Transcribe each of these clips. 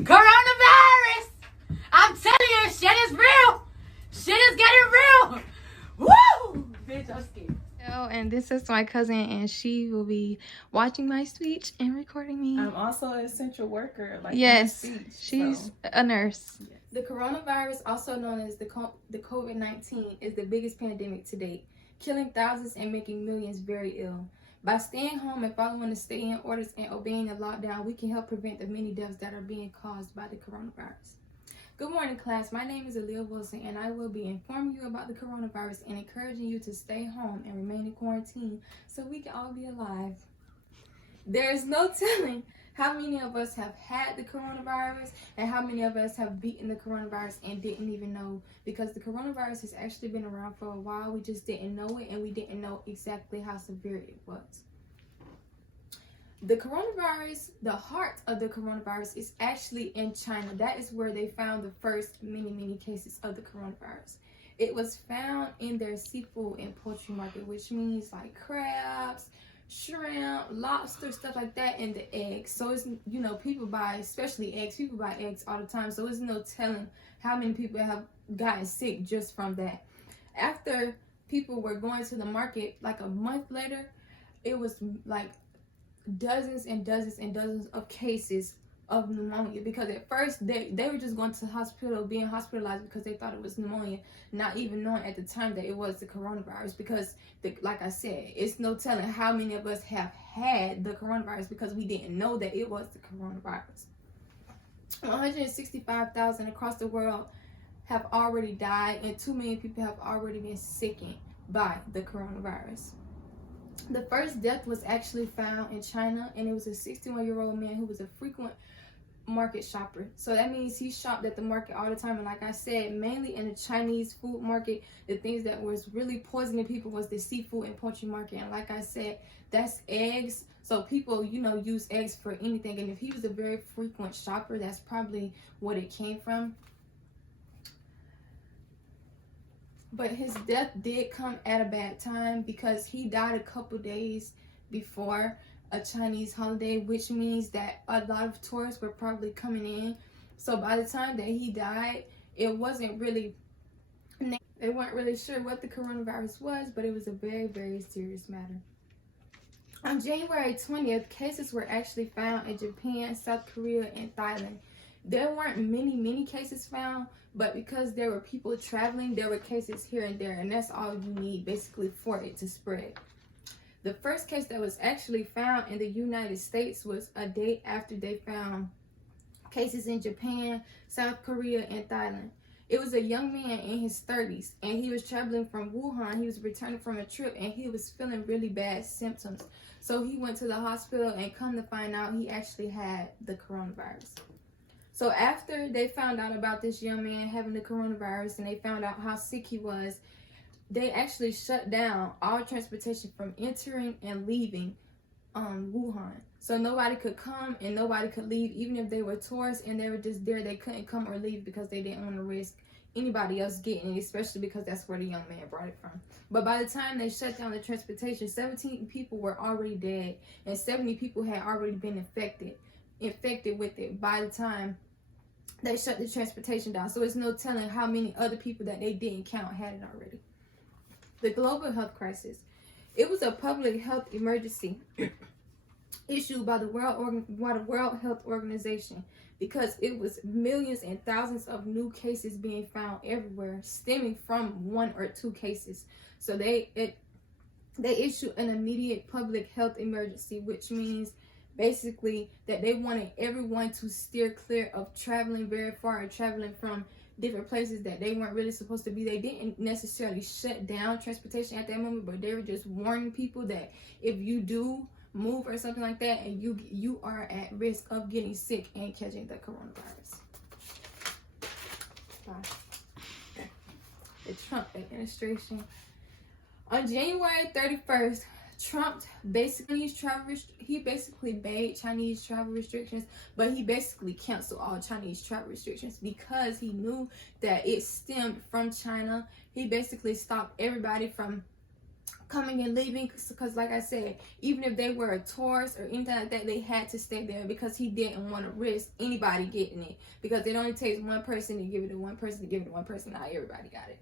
Coronavirus! I'm telling you, shit is real. Shit is getting real. Woo! Bitch, I'm scared. And this is my cousin, and she will be watching my speech and recording me. I'm also an essential worker. Yes, she's a nurse. Yes. The coronavirus, also known as the COVID-19, is the biggest pandemic to date, killing thousands and making millions very ill. By staying home and following the stay-in orders and obeying the lockdown, we can help prevent the many deaths that are being caused by the coronavirus. Good morning, class. My name is Aaliyah Wilson, and I will be informing you about the coronavirus and encouraging you to stay home and remain in quarantine so we can all be alive. There is no telling how many of us have had the coronavirus and how many of us have beaten the coronavirus and didn't even know, because the coronavirus has actually been around for a while. We just didn't know it, and we didn't know exactly how severe it was. The coronavirus, the heart of the coronavirus, is actually in China. That is where they found the first many cases of the coronavirus. It was found in their seafood and poultry market, which means like crabs, shrimp, lobster, stuff like that, and the eggs. So it's, you know, people buy, especially eggs, people buy eggs all the time. So there's no telling how many people have gotten sick just from that. After people were going to the market, like a month later, it was like dozens and dozens and dozens of cases of pneumonia, because at first they were just going to the hospital, being hospitalized because they thought it was pneumonia, not even knowing at the time that it was the coronavirus, because like I said, it's no telling how many of us have had the coronavirus because we didn't know that it was the coronavirus. 165,000 across the world have already died, and 2 million people have already been sickened by the coronavirus. The first death was actually found in China, and it was a 61-year-old man who was a frequent market shopper. So that means he shopped at the market all the time, and like I said, mainly in the Chinese food market. The things that was really poisoning people was the seafood and poultry market, and like I said, that's eggs. So people, you know, use eggs for anything, and if he was a very frequent shopper, that's probably what it came from. But his death did come at a bad time, because he died a couple days before a Chinese holiday, which means that a lot of tourists were probably coming in. So by the time that he died, they weren't really sure what the coronavirus was, but it was a very serious matter. On January 20th, cases were actually found in Japan, South Korea, and Thailand. There weren't many cases found, but because there were people traveling, there were cases here and there, and that's all you need basically for it to spread. The first case that was actually found in the United States was a day after they found cases in Japan, South Korea, and Thailand. It was a young man in his 30s, and he was traveling from Wuhan. He was returning from a trip, and he was feeling really bad symptoms. So he went to the hospital, and come to find out, he actually had the coronavirus. So after they found out about this young man having the coronavirus, and they found out how sick he was, they actually shut down all transportation from entering and leaving Wuhan. So nobody could come and nobody could leave, even if they were tourists and they were just there. They couldn't come or leave because they didn't want to risk anybody else getting it, especially because that's where the young man brought it from. But by the time they shut down the transportation, 17 people were already dead, and 70 people had already been infected with it by the time they shut the transportation down. So it's no telling how many other people that they didn't count had it already. The global health crisis. It was a public health emergency issued by the World Health Organization, because it was millions and thousands of new cases being found everywhere, stemming from 1 or 2 cases. So they issued an immediate public health emergency, which means basically that they wanted everyone to steer clear of traveling very far and traveling from different places that they weren't really supposed to be. They didn't necessarily shut down transportation at that moment, but they were just warning people that if you do move or something like that, and you are at risk of getting sick and catching the coronavirus. The Trump administration. On January 31st, Trump basically made Chinese travel restrictions, but he basically canceled all Chinese travel restrictions because he knew that it stemmed from China. He basically stopped everybody from coming and leaving, because like I said, even if they were a tourist or anything like that, they had to stay there because he didn't want to risk anybody getting it, because it only takes one person to give it to one person to give it to one person. Not everybody got it.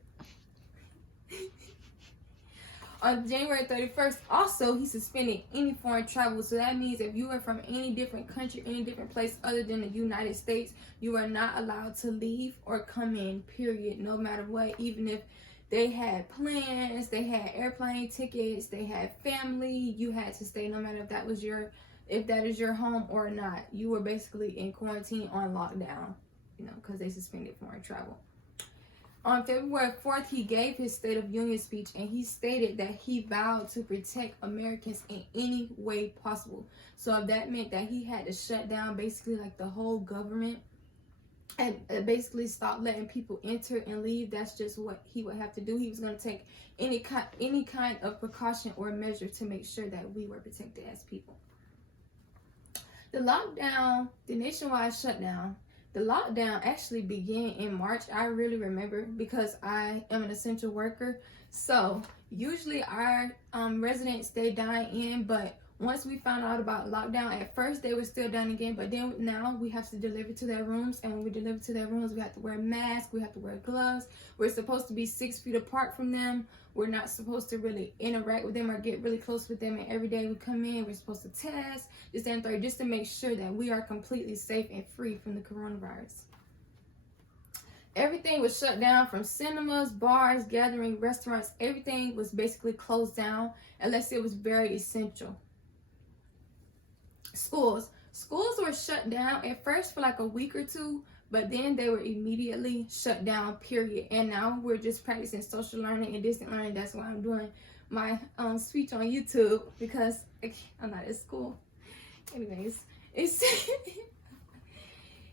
On January 31st, also, he suspended any foreign travel. So that means if you are from any different country, any different place other than the United States, you are not allowed to leave or come in, period, no matter what. Even if they had plans, they had airplane tickets, they had family, you had to stay no matter if that is your home or not. You were basically in quarantine, on lockdown, because they suspended foreign travel. On February 4th, he gave his State of Union speech, and he stated that he vowed to protect Americans in any way possible. So if that meant that he had to shut down basically like the whole government and basically stop letting people enter and leave, that's just what he would have to do. He was going to take any kind of precaution or measure to make sure that we were protected as people. The lockdown, the nationwide shutdown, the lockdown actually began in March. I really remember because I am an essential worker. So usually our residents, they dine in, but once we found out about lockdown, at first they were still dining in, but then now we have to deliver to their rooms, and when we deliver to their rooms, we have to wear masks, we have to wear gloves. We're supposed to be 6 feet apart from them. We're not supposed to really interact with them or get really close with them, and every day we come in, we're supposed to test, this and third, just to make sure that we are completely safe and free from the coronavirus. Everything was shut down, from cinemas, bars, gathering, restaurants. Everything was basically closed down unless it was very essential. Schools were shut down at first for like a week or two, but then they were immediately shut down, period. And now we're just practicing social learning and distant learning. That's why I'm doing my speech on YouTube, because I'm not at school. Anyways,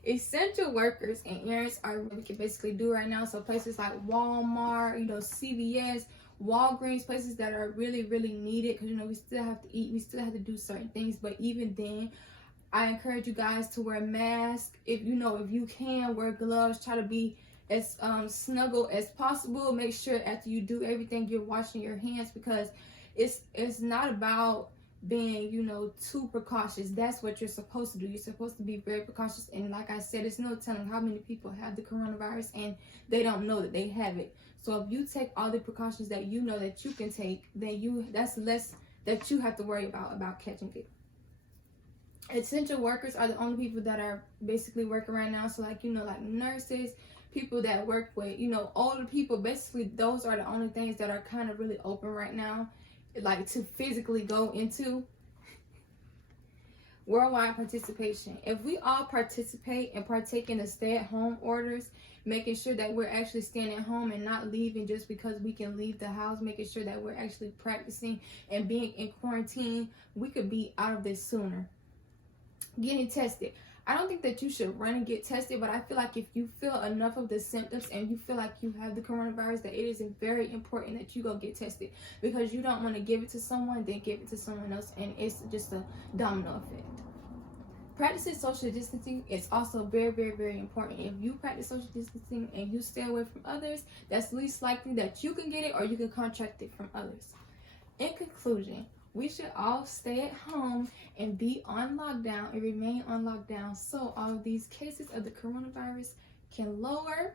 essential workers and errands are what we can basically do right now. So places like Walmart, CVS, Walgreens, places that are really, really needed, because we still have to eat, we still have to do certain things. But even then, I encourage you guys to wear masks. If you can, wear gloves. Try to be as snuggle as possible. Make sure after you do everything, you're washing your hands, because it's not about being too precautious. That's what you're supposed to do. You're supposed to be very precautious. And like I said, it's no telling how many people have the coronavirus and they don't know that they have it. So if you take all the precautions that you know that you can take, then that's less that you have to worry about catching it. Essential workers are the only people that are basically working right now. So like like nurses, people that work with older people, basically those are the only things that are kind of really open right now, like to physically go into. Worldwide participation. If we all participate and partake in the stay-at-home orders, making sure that we're actually staying at home and not leaving just because we can leave the house, making sure that we're actually practicing and being in quarantine, we could be out of this sooner. Getting tested. I don't think that you should run and get tested, but I feel like if you feel enough of the symptoms and you feel like you have the coronavirus, that it is very important that you go get tested, because you don't want to give it to someone, then give it to someone else, and it's just a domino effect. Practicing social distancing is also very, very, very important. If you practice social distancing and you stay away from others, that's least likely that you can get it or you can contract it from others. In conclusion, we should all stay at home and be on lockdown and remain on lockdown, so all of these cases of the coronavirus can lower,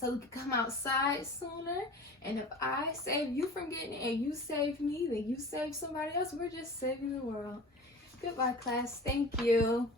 so we can come outside sooner. And if I save you from getting it and you save me, then you save somebody else. We're just saving the world. Goodbye, class. Thank you.